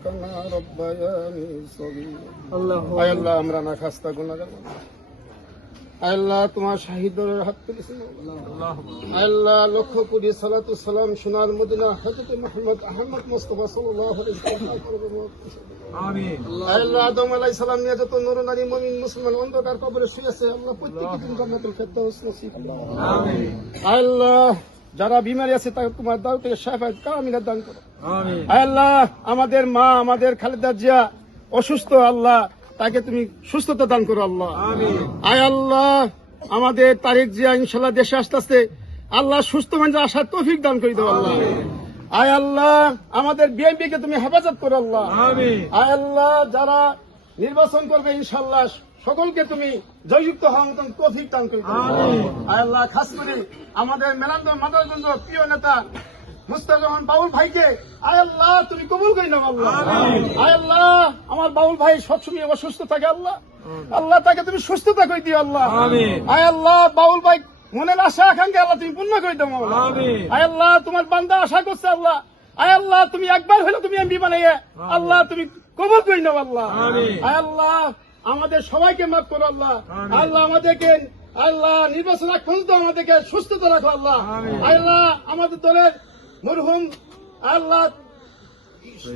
كما ربياني صغيرا আয় আল্লাহ আমরা না খাস্তা গুনাহগার আয় আল্লাহ তোমার শাহিদের হাত তুলেছি আয় আল্লাহ লক্ষ কোটি সালাতু সালাম সোনার মদিনা হযরত মুহাম্মদ আহমদ মুস্তাফা সাল্লাল্লাহু আলাইহি ওয়াসাল্লাম আমিন আয় আল্লাহ আদম আলাইহিস সালাম নিয়ে যত নর নারী মুমিন মুসলমান অন্ধকার কবরে শুয়ে আছে আল্লাহ প্রত্যেককে তুমি জান্নাতুল ফেরদাউস নসিব আমিন আয় আল্লাহ যারা বিমারি আছে তাকে তোমার দাও থেকে শাফাত কামিলা দান করো আমিন আয় আল্লাহ আমাদের মা আমাদের খালেদা জিয়া অসুস্থ আল্লাহ তাকে তুমি সুস্থতা দান করো আল্লাহ আমিন আয় আল্লাহ আমাদের তারেক জিয়া ইনশাআল্লাহ দেশে আসতে আল্লাহ সুস্থ মানুষ আসার তৌফিক দান করে দাও আল্লাহ আয় আল্লাহ আমাদের বিএনপি কে তুমি হেফাজত করো আল্লাহ আমিন আয় আল্লাহ যারা নির্বাচন করবে ইনশাআল্লাহ সকলকে তুমি জয়যুক্ত হওয়ার মতন তৌফিক দান করে দাও আমিন আয় আল্লাহ খাস করে আমাদের মেলান্দহ মাদারগঞ্জ প্রিয় নেতা মুস্তাফা বাউল ভাইকে আয় আল্লাহ তুমি কবুল করে নাও আল্লাহ আয় আল্লাহ আমার বাউল ভাই সবসময় অসুস্থ থাকে আল্লাহ আল্লাহ তাকে তুমি সুস্থতা করে দিও আল্লাহ আয় আল্লাহ বাউল ভাই মনের আশা আকাঙ্ক্ষা আল্লাহ তুমি পূর্ণ করে দাও আল্লাহ আয় আল্লাহ তোমার বান্দা আশা করছে আল্লাহ আয় আল্লাহ তুমি একবার হলে তুমি এমপি বানাইয়া আল্লাহ তুমি কবুল করে নাও আল্লাহ আয় আল্লাহ আমাদের সবাইকে মাফ করো আল্লাহ আল্লাহ আমাদেরকে আল্লাহ নির্বাচন আগ পর্যন্ত আমাদেরকে সুস্থতা রাখো আল্লাহ আল্লাহ আমাদের দলের মরহুম আল্লাহ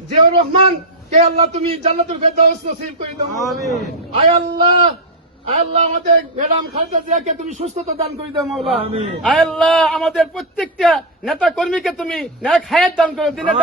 জিয়াউর রহমান কে আল্লাহ তুমি জান্নাতুল ফেরদাউস নসিব করে দাও আয় আল্লাহ আমাদের ম্যাডাম খালেদা জিয়াকে তুমি সুস্থতা দান করে দাও মাওলা আয় আল্লাহ আমাদের প্রত্যেকটা নেতা কর্মীকে তুমি নেক হায়াত দান করো দিনের